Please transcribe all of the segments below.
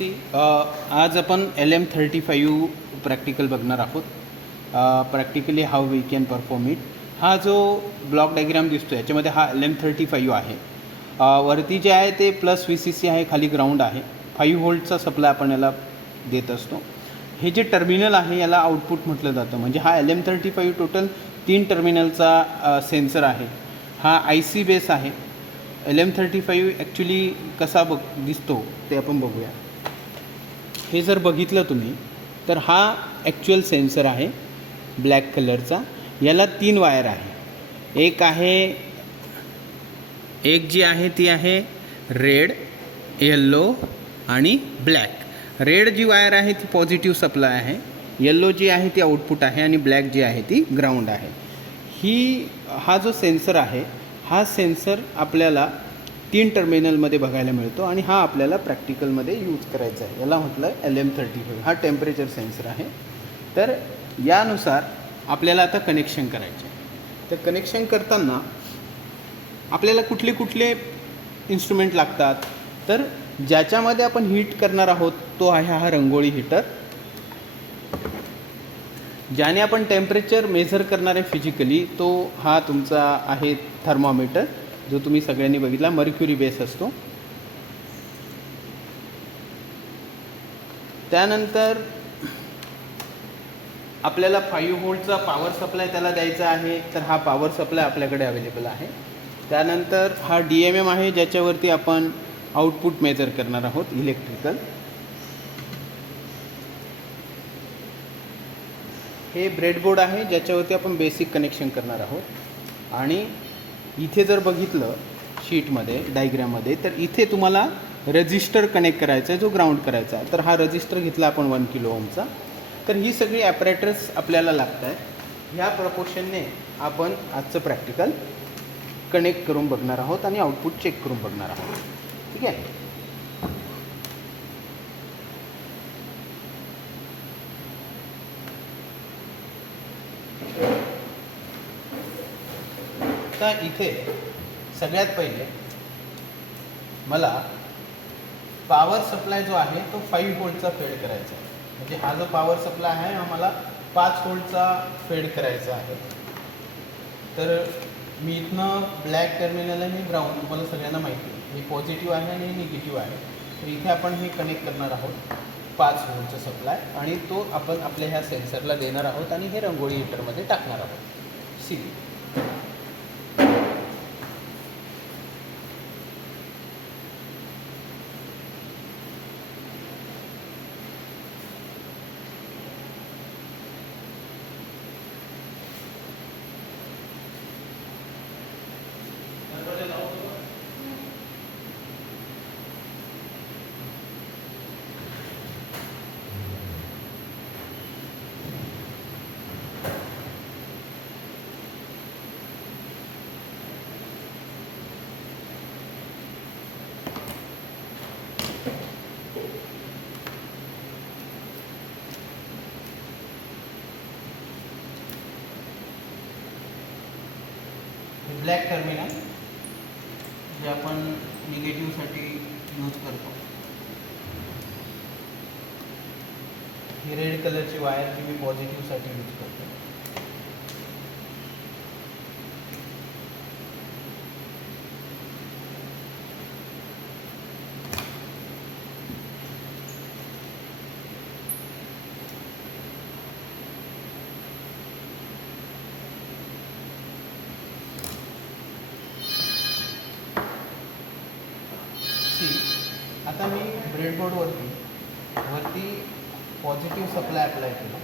C आज आपण LM35 practical बघणार आहोत. Practically how we can perform it. हा जो ब्लॉक डायग्राम दिसतो याच्यामध्ये हा LM35 आहे. वरती जे आहे ते प्लस VCC आहे, खाली ग्राउंड आहे. 5 व्होल्टचा सप्लाय आपण याला देत असतो. हे जे टर्मिनल आहे याला आउटपुट म्हटलं जातं. म्हणजे हा LM35 टोटल 3 टर्मिनलचा सेन्सर आहे. हा IC बेस आहे. LM35 ॲक्च्युली कसा दिसतो ते आपण बघूया. हे जर बघितलं तुम्ही तर हा ॲक्च्युअल सेन्सर आहे ब्लॅक कलरचा. याला 3 वायर आहे. एक जी आहे ती आहे रेड, येल्लो आणि ब्लॅक. रेड जी वायर आहे ती पॉझिटिव्ह सप्लाय आहे, येल्लो जी आहे ती आउटपुट आहे आणि ब्लॅक जी आहे ती ग्राउंड आहे. हा जो सेन्सर आहे हा सेन्सर आपल्याला 3 टर्मिनलमध्ये बघायला मिळतो आणि हा आपल्याला प्रॅक्टिकलमध्ये यूज करायचा आहे. याला म्हटलं आहे LM35. हा टेम्परेचर सेन्सर आहे. तर यानुसार आपल्याला आता कनेक्शन करायचे आहे. तर कनेक्शन करताना आपल्याला कुठले कुठले इन्स्ट्रुमेंट लागतात, तर ज्याच्यामध्ये आपण हीट करणार आहोत तो आहे हा रंगोळी हीटर. ज्याने आपण टेम्परेचर मेजर करणार आहे फिजिकली तो हा तुमचा आहे थर्मोमीटर, जो तुम्ही सगळ्यांनी बघितला, मर्क्युरी बेस असतो. त्यानंतर आपल्याला 5 व्होल्टचा पॉवर सप्लाय त्याला द्यायचा आहे, तर हा पॉवर सप्लाय आपल्याकडे अवेलेबल आहे. त्यानंतर हा DMM आहे ज्याच्यावरती आपण आउटपुट मेजर करणार आहोत इलेक्ट्रिकल. हे ब्रेडबोर्ड आहे ज्याच्यावरती आपण बेसिक कनेक्शन करणार आहोत. आणि इथे जर बघितलं शीटमध्ये डायग्राममध्ये तर इथे तुम्हाला रजिस्टर कनेक्ट करायचा आहे जो ग्राउंड करायचा आहे. तर हा रजिस्टर घेतला आपण 1 किलो ओमचा. तर ही सगळी ॲपरेटर्स आपल्याला लागत आहे. ह्या प्रपोर्शनने आपण आजचं प्रॅक्टिकल कनेक्ट करून बघणार आहोत आणि आउटपुट चेक करून बघणार आहोत. ठीक आहे. तर इथे सगळ्यात पहिले मला पॉवर सप्लाय जो आहे तो 5 व्होल्टचा फेड करायचा आहे. म्हणजे हा जो पॉवर सप्लाय आहे हा मला 5 व्होल्टचा फेड करायचा आहे. तर मी इथनं ब्लॅक टर्मिनल आणि ग्राउंड तुम्हाला सगळ्यांना माहिती आहे, हे पॉझिटिव्ह आहे आणि निगेटिव्ह आहे. तर इथे आपण हे कनेक्ट करणार आहोत 5 व्होल्टचा सप्लाय आणि तो आपण आपल्या ह्या सेन्सरला देणार आहोत आणि हे रंगोळी हीटरमध्ये टाकणार आहोत. सी ब्लॅक टर्मिनल जे आपण निगेटिव्हसाठी यूज करतो. ही रेड कलरची वायर जी मी पॉझिटिव्हसाठी यूज करतो. आता मी ब्रेडबोर्डवरती पॉझिटिव्ह सप्लाय अप्लाय केला,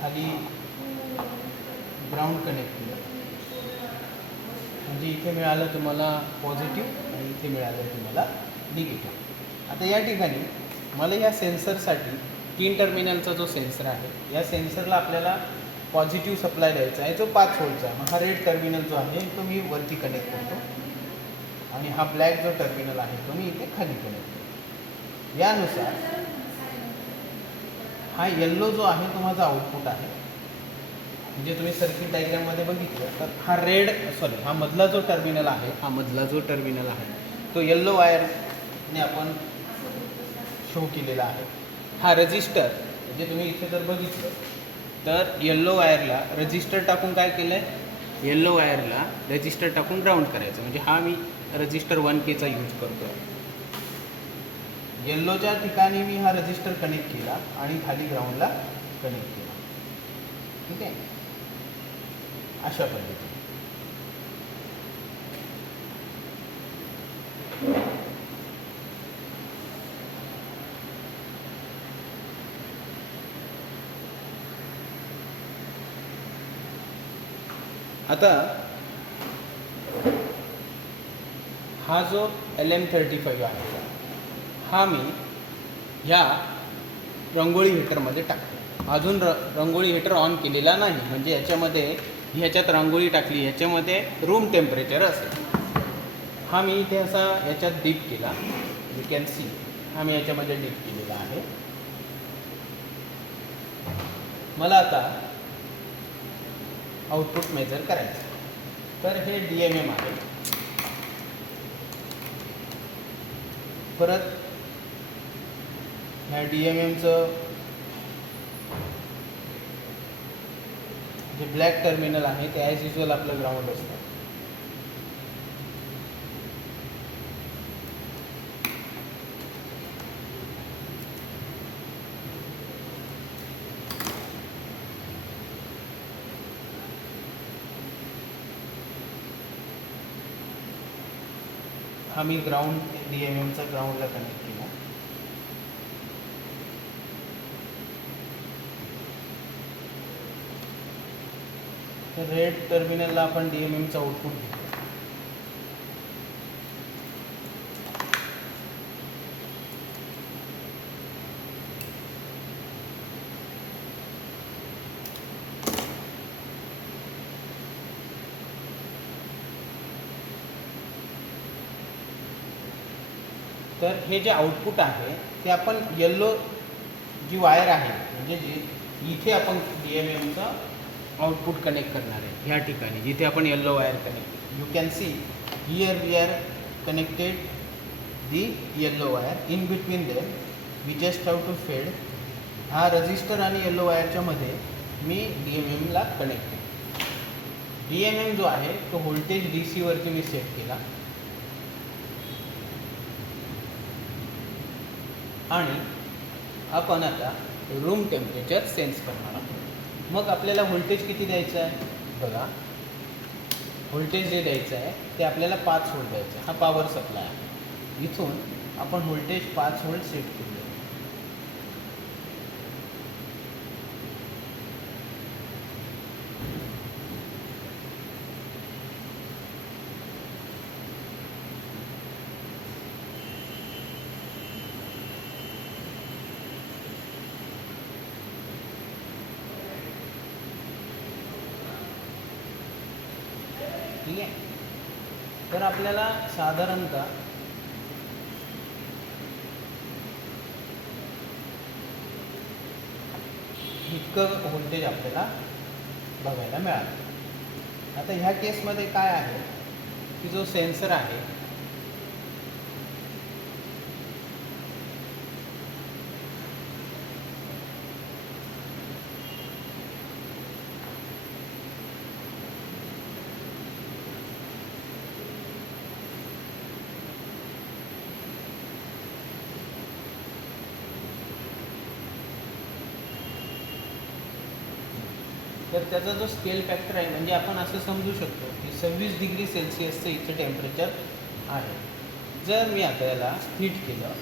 खाली ग्राउंड कनेक्ट केलं. म्हणजे इथे मिळालं तुम्हाला पॉझिटिव्ह आणि इथे मिळालं तुम्हाला निगेटिव्ह. आता या ठिकाणी मला या सेन्सरसाठी 3 टर्मिनलचा जो सेन्सर आहे या सेन्सरला आपल्याला पॉझिटिव्ह सप्लाय द्यायचा आहे जो 5 व्होल्टचा आहे. हा रेड टर्मिनल जो आहे तो मी वरती कनेक्ट करतो आणि हा ब्लॅक जो टर्मिनल आहे तो मी इथे खाली कनेक्ट करतो. यानुसार हा येल्लो जो आहे तो माझा आउटपुट आहे. म्हणजे तुम्ही सर्किट डायग्राममध्ये बघितलं तर हा हा मधला जो टर्मिनल आहे तो येल्लो वायरने आपण शो केलेला आहे. हा रजिस्टर म्हणजे तुम्ही इथे जर बघितलं तर येल्लो वायरला रजिस्टर टाकून काय केलं आहे, येल्लो वायरला रजिस्टर टाकून ग्राउंड करायचं. म्हणजे हा मी रजिस्टर 1K चा यूज करतो आहे. येल्लोच्या ठिकाणी मी हा रजिस्टर कनेक्ट केला आणि खाली ग्राउंडला कनेक्ट केला. ठीक आहे, अशा पद्धतीने. आता हा जो LM35 आहे हा मी ह्या रंगोळी हीटरमध्ये टाकतो. अजून रंगोळी हीटर ऑन केलेला नाही, म्हणजे ह्याच्यात रांगोळी टाकली, ह्याच्यामध्ये रूम टेम्परेचर असेल. हा मी इथे असा याच्यात डीप केला, यू कॅन सी हा मी याच्यामध्ये डीप केलेला आहे. मला आता आउटपुट मेजर करायचं. तर हे DMM आहे. परत ह्या DMMचं जे ब्लॅक टर्मिनल आहे ते ॲज युजल आपलं ग्राउंड असतं. हा मी ग्राउंड DMMचा ग्राउंडला कनेक्ट केला. तर रेड टर्मिनलला आपण DMMचा आउटपुट घेतो. तर हे जे आउटपुट आहे ते आपण येल्लो जी वायर आहे म्हणजे जी इथे आपण DMMचं आउटपुट कनेक्ट करणार आहे, ह्या ठिकाणी जिथे आपण yellow wire connect, you can see here we are connected the yellow wire. In between them we just have to fed. हा रजिस्टर आणि येल्लो वायरच्या मध्ये मी DMMला कनेक्ट केला. DMM जो आहे तो व्होल्टेज DC वरती मी सेट केला आणि आपण आता रूम टेम्परेचर सेन्स करणार आहोत. मग आपल्याला व्होल्टेज किती द्यायचं आहे बघा. व्होल्टेज जे द्यायचं आहे ते आपल्याला 5 व्होल्ट द्यायचं आहे. हा पॉवर सप्लाय आहे. इथून आपण व्होल्टेज 5 व्होल्ट सेट केले. ठीक आहे. तर आपल्याला साधारणतः इतकं व्होल्टेज आपल्याला बघायला मिळालं. आता ह्या केसमध्ये काय आहे की जो सेन्सर आहे तर त्याचा जो स्केल फॅक्टर आहे म्हणजे आपण असं समजू शकतो की 26 डिग्री सेल्सिअसचं इथे टेम्परेचर आहे. जर मी आता याला हीट केलं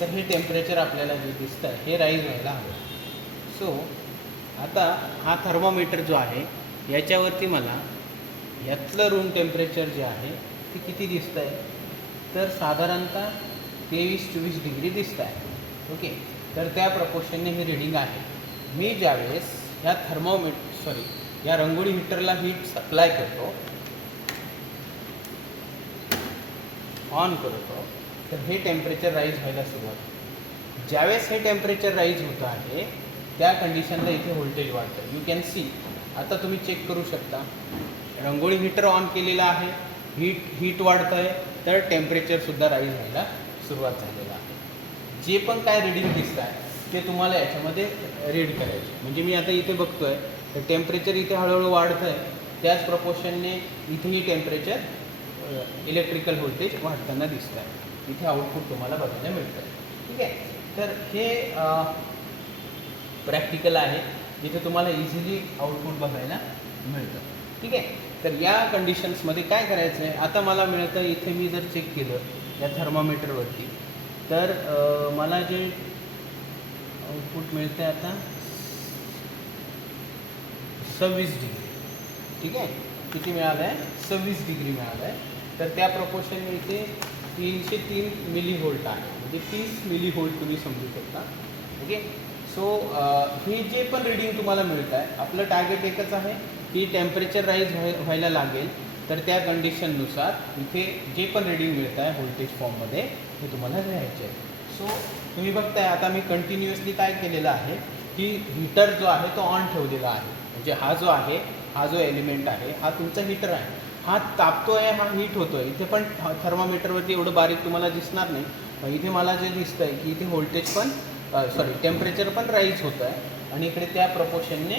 तर हे टेम्परेचर आपल्याला जे दिसतं आहे हे राईज व्हायला हवं. सो आता हा थर्मोमीटर जो आहे याच्यावरती मला यातलं रूम टेम्परेचर जे आहे ते किती दिसतं आहे तर साधारणतः 23-24 डिग्री दिसतं आहे. ओके. तर त्या प्रपोर्शनने ही रीडिंग आहे. मी ज्यावेळेस या रंगोळी हीटरला हीट सप्लाय करतो, ऑन करतो, तर हे टेम्परेचर राईज व्हायला सुरुवात होते. ज्यावेळेस हे टेम्परेचर राईज होतं आहे त्या कंडिशनला इथे व्होल्टेज वाढतं. You can C. आता तुम्ही चेक करू शकता रंगोळी हीटर ऑन केलेला आहे, हीट वाढतं आहे तर टेम्परेचरसुद्धा राईज व्हायला सुरुवात झालेलं आहे. जे पण काय रीडिंग दिसत आहे ते तुम्हाला याच्यामध्ये रीड करायचे. म्हणजे मी आता इथे बघतो आहे तर टेम्परेचर इथे हळूहळू वाढतं आहे, त्याच प्रपोर्शनने इथेही टेम्परेचर इलेक्ट्रिकल व्होल्टेज वाढताना दिसतं आहे. इथे आउटपुट तुम्हाला बघायला मिळतं आहे. ठीक आहे. तर हे प्रॅक्टिकल आहे जिथे तुम्हाला इझिली आउटपुट बघायला मिळतं. ठीक आहे. तर या कंडिशन्समध्ये काय करायचं आहे, आता मला मिळतं इथे मी जर चेक केलं या थर्मामीटरवरती तर मला जे आउटपुट मिळतं आहे आता 26 डिग्री. ठीक आहे. किती मिळालं आहे? 26 डिग्री मिळालं आहे. तर त्या प्रपोर्शन मिळते 303 मिली व्होल्ट आहे, म्हणजे 30 मिली व्होल्ट तुम्ही समजू शकता. ओके. सो हे जे पण रीडिंग तुम्हाला मिळत आहे आपलं टार्गेट एकच आहे की टेम्परेचर राईज व्हायला लागेल तर त्या कंडिशननुसार इथे जे पण रीडिंग मिळत आहे व्होल्टेज फॉर्ममध्ये हे तुम्हाला लिहायचे आहे. सो तुम्ही बघताय आता मी कंटिन्युअसली काय केलेलं आहे की हीटर जो आहे तो ऑन ठेवलेला आहे. म्हणजे हा जो आहे, हा जो एलिमेंट आहे हा तुमचा हीटर आहे. हा तापतो आहे, हा हीट होतो आहे. इथे पण थर्मामीटरवरती एवढं बारीक तुम्हाला दिसणार नाही. इथे मला जे दिसतं आहे की इथे व्होल्टेज पण टेम्परेचर पण राईज होतं आहे आणि इकडे त्या प्रपोर्शनने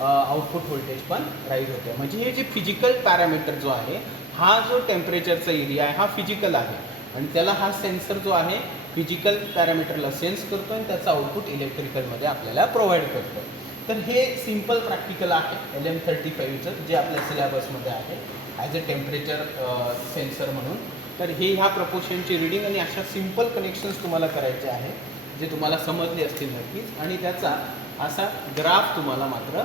आउटपुट व्होल्टेज पण राईज होतं आहे. म्हणजे हे जे फिजिकल पॅरामीटर जो आहे, हा जो टेम्परेचरचा एरिया आहे हा फिजिकल आहे आणि त्याला हा सेन्सर जो आहे फिजिकल पॅरामीटरला सेन्स करतो आणि त्याचा आउटपुट इलेक्ट्रिकलमध्ये आपल्याला प्रोव्हाइड करतो. तर हे सिम्पल प्रॅक्टिकल आहे LM35चं जे आपल्या सिलेबसमध्ये आहे ॲज अ टेम्परेचर सेन्सर म्हणून. तर हे ह्या प्रपोर्शनची रीडिंग आणि अशा सिम्पल कनेक्शन्स तुम्हाला करायचे आहे जे तुम्हाला समजले असतील नक्कीच. आणि त्याचा असा ग्राफ तुम्हाला मात्र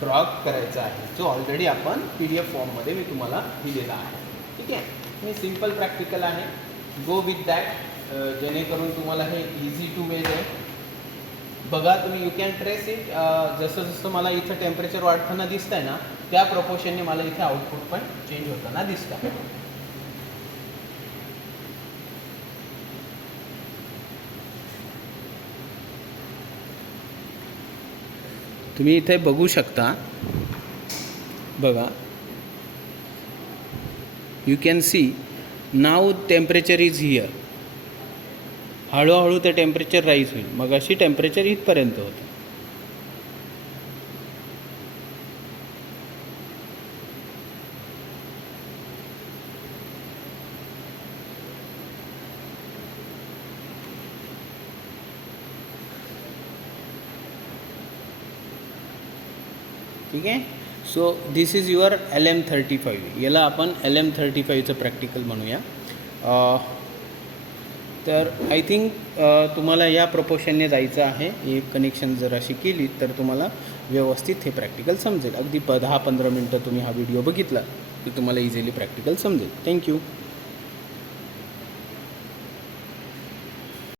ड्रॉ करायचा आहे जो ऑलरेडी आपण PDF फॉर्ममध्ये मी तुम्हाला दिलेला आहे. ठीक आहे. हे सिम्पल प्रॅक्टिकल आहे. Go with that. जेणेकरून तुम्हाला हे इझी टू वेज आहे. बघा तुम्ही यू कॅन ट्रेस इट. जसं जसं मला इथं टेम्परेचर वाढताना दिसतं आहे ना त्या प्रपोर्शनने मला इथे आउटपुट पण चेंज होताना दिसतं आहे. तुम्ही इथे बघू शकता. बघा, you can C now temperature is here. हळूहळू ते टेम्परेचर राईज होईल. मग अशी टेम्परेचर इथपर्यंत होतं. ठीक आहे. So this is your LM35. याला आपण LM35चं प्रॅक्टिकल म्हणूया. तर आय थिंक तुम्हाला या प्रपोर्शनने जायचं आहे. एक कनेक्शन जर अशी केली तर तुम्हाला व्यवस्थित हे प्रॅक्टिकल समजेल. अगदी 10-15 मिनटं तुम्ही हा व्हिडिओ बघितला की तुम्हाला इझिली प्रॅक्टिकल समजेल. थँक्यू.